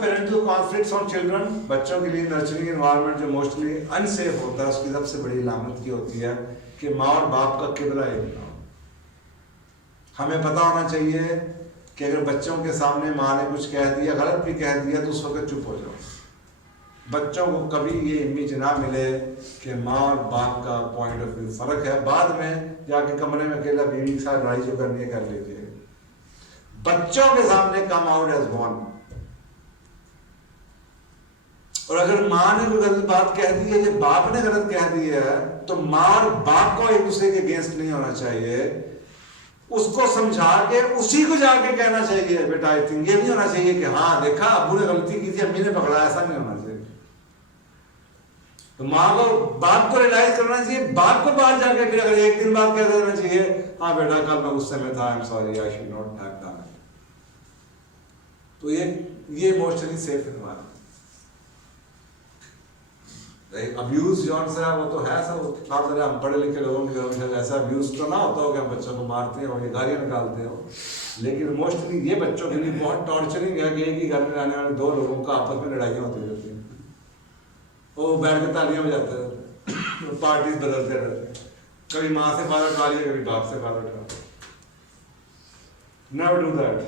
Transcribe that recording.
Parental conflicts on children, बच्चों के लिए नर्चरिंग एनवायरनमेंट जो मोस्टली अनसेफ होता है उसकी सबसे बड़ी अलामत की होती है कि माँ और बाप का किबला एक ना हो। हमें पता होना चाहिए कि अगर बच्चों के सामने माँ ने कुछ कह दिया, गलत भी कह दिया, तो उस वक्त चुप हो जाओ। बच्चों को कभी ये इमेज ना मिले कि माँ और बाप का पॉइंट ऑफ व्यू फर्क है। बाद में जाके कमरे में अकेला बीवी के साथ लड़ाई जो करनी है कर लीजिए। बच्चों के सामने कम आउट एज वन। और अगर माँ ने कोई गलत बात कह दी है या बाप ने गलत कह दी है, तो माँ और बाप को एक दूसरे के अगेंस्ट नहीं होना चाहिए, उसको समझा के उसी को जाके कहना चाहिए बेटा आई थिंक। ये नहीं होना चाहिए कि हाँ देखा अब्बू ने गलती की थी, अम्मी ने पकड़ा, ऐसा नहीं होना चाहिए। तो माँ को बाप को रियलाइज करना चाहिए, बाप को बाहर जाके फिर अगर एक दिन बाद कह देना चाहिए हाँ बेटा कल मैं गुस्से में था, I am sorry, I should not have done it. तो ये emotionally safe environment. Abuse John से वो तो है सब, आप जरा हम पढ़े लिखे लोगों के घर में ऐसा अब्यूज तो ना होता हो कि हम बच्चों को मारते हो या गालियाँ निकालते हो, लेकिन मोस्टली ये बच्चों के लिए बहुत टॉर्चरिंग है कि एक ही घर में रहने वाले दो लोगों का आपस में लड़ाइयाँ होती रहती हैं, वो बैठ के तालियां बजाते रहते, पार्टीज बदलते रहते, कभी माँ से फादर उठा लिया, कभी बाप से फादर उठा लिया। Never do that.